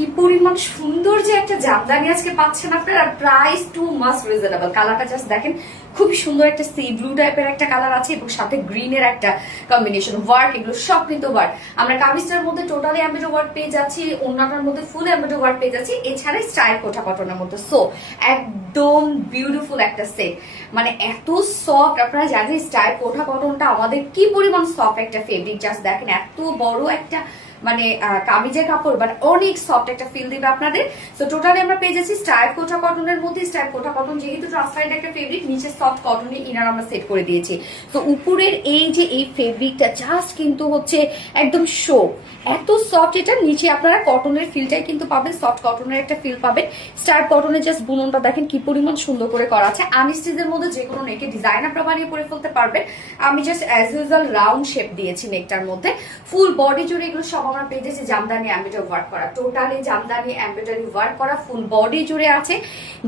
কি পরিমাণ সুন্দর যে একটা জামদানি আজকে পাচ্ছেন আপনারা, প্রাইস টু মাস রিজনেবল। কালারটা জাস্ট দেখেন, খুবই সুন্দর একটা সি ব্লু টাইপের একটা কালার আছে এবং সাথে গ্রিনের একটা কম্বিনেশন ওয়ার্ক, এগুলো সব কিন্তু ওয়ার্ক। আমরা কামিজটার মধ্যে টোটালি এমব্রয়ডারি ওয়ার্ক পেয়ে যাচ্ছি, ওড়নাটার মধ্যে ফুল এমব্রয়ডারি ওয়ার্ক পেয়ে যাচ্ছি, এছাড়া স্টাইল কোটা কটনের মধ্যে। সো একদম বিউটিফুল একটা সেট, মানে এত সফট। আপনারা জানেন স্টাইল কোটা কটনটা আমাদের কি পরিমাণ সফট একটা ফেব্রিক, জাস্ট দেখেন এত বড় একটা মানে কামিজের কাপড়, বাট অনেক সফট একটা ফিল দিবে আপনাদের। সো টোটালি আমরা পেয়ে যাচ্ছি স্টাইল কোটা কটনের মধ্যে। স্টাইল কোটা কটন যেহেতু ট্রান্সপারেন্ট একটা ফেব্রিক, নিচে সফট কটনের ইনার আমরা সেট করে দিয়েছি। তো উপরের এই যে এই ফেব্রিকটা জাস্ট কিন্তু হচ্ছে একদম শো, এত সফট। এটা নিচে আপনারা কটনের ফিলটাই কিন্তু পাবেন, সফট কটনের একটা ফিল পাবেন। স্টাইল কটনের জাস্ট বুননটা দেখেন কি পরিমাণ সুন্দর করে করা আছে। আনস্টিচের মধ্যে যে কোনো নেকে ডিজাইন আপনারা বানিয়ে পরে ফেলতে পারবেন। আমি just as usual round shape দিয়েছি নেকটার মধ্যে। ফুল বডি জুড়ে এগুলো সব আমরা পেয়ে যাচ্ছি জামদানি এমব্রয়ডারি ওয়ার্ক করা, টোটালি জামদানি এমব্রয়ডারি ওয়ার্ক করা, ফুল বডি জুড়ে আছে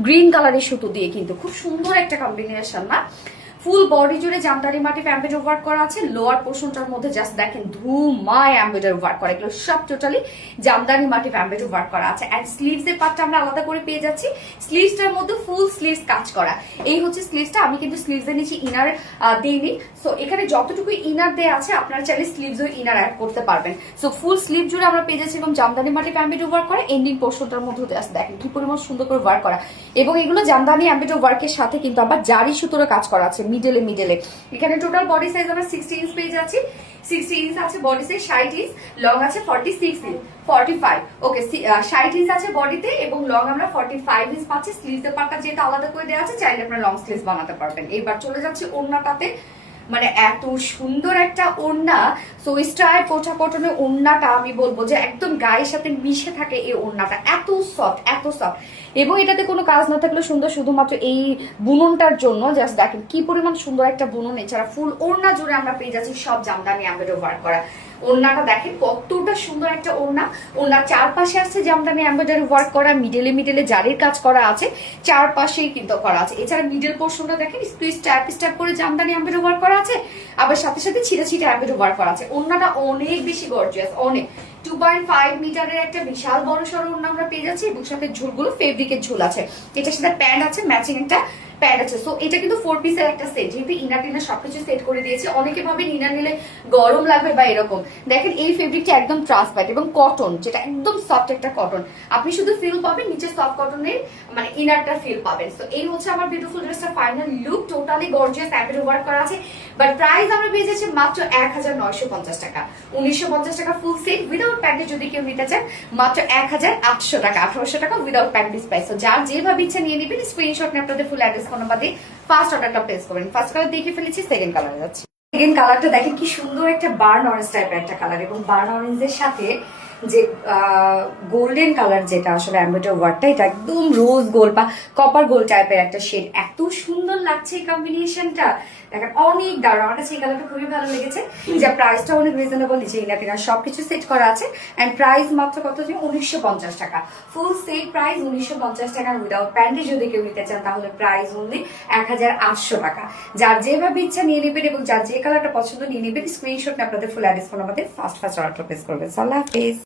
গ্রিন কালারের সুতো দিয়ে, কিন্তু খুব সুন্দর একটা কম্বিনেশন না। ফুল বডি জুড়ে জামদানি মাটিফ এমব্রয়ডারি ওয়ার্ক করা আছে। লোয়ার পোর্শনটার মধ্যে জাস্ট দেখেন ধুমায় এমব্রয়ডারি ওয়ার্ক করা, এগুলো সব টোটালি জামদানি মাটিফ এমব্রয়ডারি ওয়ার্ক করা আছে। এন্ড স্লিভস এর পার্টটা আমরা আলাদা করে পেয়ে যাচ্ছি, স্লিভসটার মধ্যে ফুল স্লিভস কাজ করা। এই হচ্ছে স্লিভসটা, আমি কিন্তু স্লিভস এর নিচে ইনার দিইনি। সো এখানে যতটুকু ইনার দেয়া আছে আপনারা চাইলে স্লিভসও ইনার অ্যাড করতে পারবেন। সো ফুল স্লিভ জুড়ে আমরা পেয়ে যাচ্ছি এবং জামদানি মাটিফ এমব্রয়ডারি ওয়ার্ক করা। এন্ডিং পোর্শনটার মধ্যে দেখেন কি পরিমাণ সুন্দর করে ওয়ার্ক করা, এবং এগুলো জামদানি এমব্রয়ডারি ওয়ার্কের সাথে কিন্তু আবার জারি সুতোর কাজ করা আছে মিডলে মিডলে। এখানে টোটাল বডি সাইজ আমরা 60 ইঞ্চ পেয়ে যাচ্ছি, 60 ইঞ্চ আছে বডি সাইজ, 60 ইঞ্চ লং আছে, 46 ইঞ্চ 45 ওকে 60 ইঞ্চ আছে বডিতে এবং লং আমরা 45 ইঞ্চ পাচ্ছি। স্লিভস এর পার্টটা যেটা আলাদা করে দেওয়া আছে, চাইলে আপনারা লং স্লিভস বানাতে পারবেন। এবার চলে যাচ্ছে ওড়নাটাতে, মানে এত সুন্দর একটা ওড়না। সো স্টাইল কোটা কটনের ওড়নাটা আমি বলবো যে একদম গায়ের সাথে মিশে থাকে এই ওড়নাটা, এত সফট এত সফট। এবং এটাতে কোনো কাজ না থাকলে সুন্দর, শুধুমাত্র এই বুননটার জন্য জাস্ট দেখেন কি পরিমাণ সুন্দর একটা বুনন। এছাড়া ফুল ওড়না জুড়ে আমরা পেয়ে যাচ্ছি সব জামদানি এমব্রয়ডারি ওয়ার্ক করা। ওড়নাটা দেখেন কতটা সুন্দর একটা ওড়না, ওড়নার চারপাশে আছে জামদানি এমব্রয়ডারি ওয়ার্ক করা, মিডলে মিডলে জারির কাজ করা আছে, চারপাশেই কিন্তু করা আছে। এছাড়া মিডল পোর্শনটা দেখেন স্ট্যাপ স্ট্যাপ করে জামদানি এমব্রয়ডারি ওয়ার্ক করা আছে, আবার সাথে সাথে ছিটা ছিটা এমব্রয়ডারি ওয়ার্ক করা আছে। ওড়নাটা অনেক বেশি গর্জিয়াস, অনেক 2.5 মিটারের একটা বিশাল বড় সড়ো ওড়না আমরা পেয়ে যাচ্ছি এবং সাথে ঝুলগুলো ফেব্রিকের ঝুল আছে। এটার সাথে প্যান্ট আছে, ম্যাচিং একটা প্যান্ট আছে। সো এটা কিন্তু 4 পিসের একটা সেট, যেহেতু ইনার টিনার সবকিছু সেট করে দিয়েছি। অনেকে ভাবেন ইনার নিলে গরম লাগবে বা এরকম, দেখেন এই ফেব্রিকটা একদম ট্রান্সপারেন্ট এবং কটন, যেটা একদম সফট একটা কটন। আপনি শুধু ফিল পাবেন নিচে সফট কটনের, মানে ইনারটা ফিল পাবেন। সো এই হচ্ছে আমার বিউটিফুল ড্রেসটা final look, totally gorgeous embroidery work করা আছে। বাট প্রাইস আমরা পেয়ে যাচ্ছি মাত্র 1950 টাকা, 1950 টাকা ফুল সেট উইদাউট প্যাকেজ। যদি কেউ নিতে চান মাত্র 1800 টাকা, 1800 টাকা উইদাউট প্যাকেজ প্রাইস। তো যার যেভাবে ইচ্ছা নিয়ে নেবেন, স্ক্রিনশট নিয়ে আপনাদের ফুল অ্যাড্রেস ফোন নাম্বার দিয়ে ফার্স্ট অর্ডারটা প্লেস করবেন। ফার্স্ট কালার দেখে ফেলেছি, সেকেন্ড কালার যাচ্ছে। সেকেন্ড কালারটা দেখেন কি সুন্দর একটা বার্ন অরেঞ্জ টাইপের একটা কালার, এবং বার্ন অরেঞ্জের সাথে যে গোল্ডেন কালার যেটা আসলে এমব্রয়ডারি ওয়ার্কটা, এটা একদম রোজ গোল্ড বা কপার গোল্ড টাইপের একটা শেড। এত সুন্দর লাগছে এই কম্বিনেশনটা, দেখেন অনেক দারুণ। আমার কাছে এই কালারটা খুবই ভালো লেগেছে, যে প্রাইসটা অনেক রিজনেবল, নিচে ইনার টিনার সবকিছু সেট করা আছে। এন্ড প্রাইস মাত্র কত, যে 1950 টাকা ফুল সেট প্রাইস 1950 টাকা উইদাউট প্যান্টে। যদি কেউ নিতে চান তাহলে প্রাইস অনলি 1800 টাকা। যার যেভাবে ইচ্ছা নিয়ে নেবেন এবং যার যে কালারটা পছন্দ নিয়ে নেবেন, স্ক্রিনশট নিয়ে আপনাদের ফুল অ্যাড্রেস ফোন আমাদের ফার্স্ট অর্ডারটা প্লেস করবেন। আল্লাহ হাফেজ।